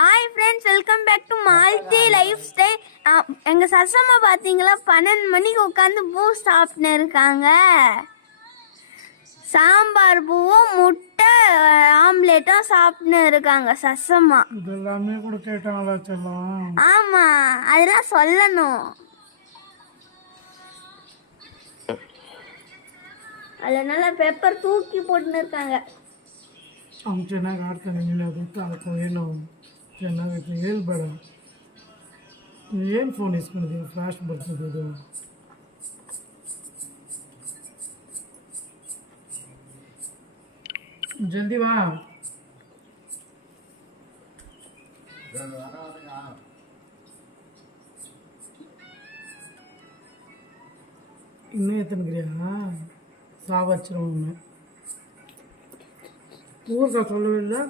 Hi friends, welcome back to Malti lifestyle. எங்கள் சசம்மா பார்த்தீங்களா 12 மணிக்கு உட்காந்து பூ சாப்பிட்னு இருக்காங்க. சாம்பார் பூவும் முட்டை ஆம்லேட்டும் சாப்பிட்னு இருக்காங்க சசம்மா. இதெல்லாமே கூட கேட்டாங்களா செல்லம்? ஆமாம், அதெல்லாம் சொல்லணும். அதனால பெப்பர் தூக்கி போட்டுன்னு இருக்காங்க. हम ಚೆನ್ನಾಗಿ ಆಡ್ತಾನೆ, ನಿನ್ನ ಗೊತ್ತಾಗ್ತದೆ ಏನು ಚೆನ್ನಾಗೈತೆ ಹೇಳ್ಬೇಡ. ಏನು ಫೋನ್ ಇಸ್ಕೊಂಡಿದ್ದೀವಿ, ಫ್ಲಾಶ್ ಬರ್ತದೆ ಇದು. ಜಲ್ದಿ ವಾ. இன்னும் எத்தனைக்கிறியா சாவச்சிரும் ஒன்று ஊருக்கா சொல்லவே இல்லை.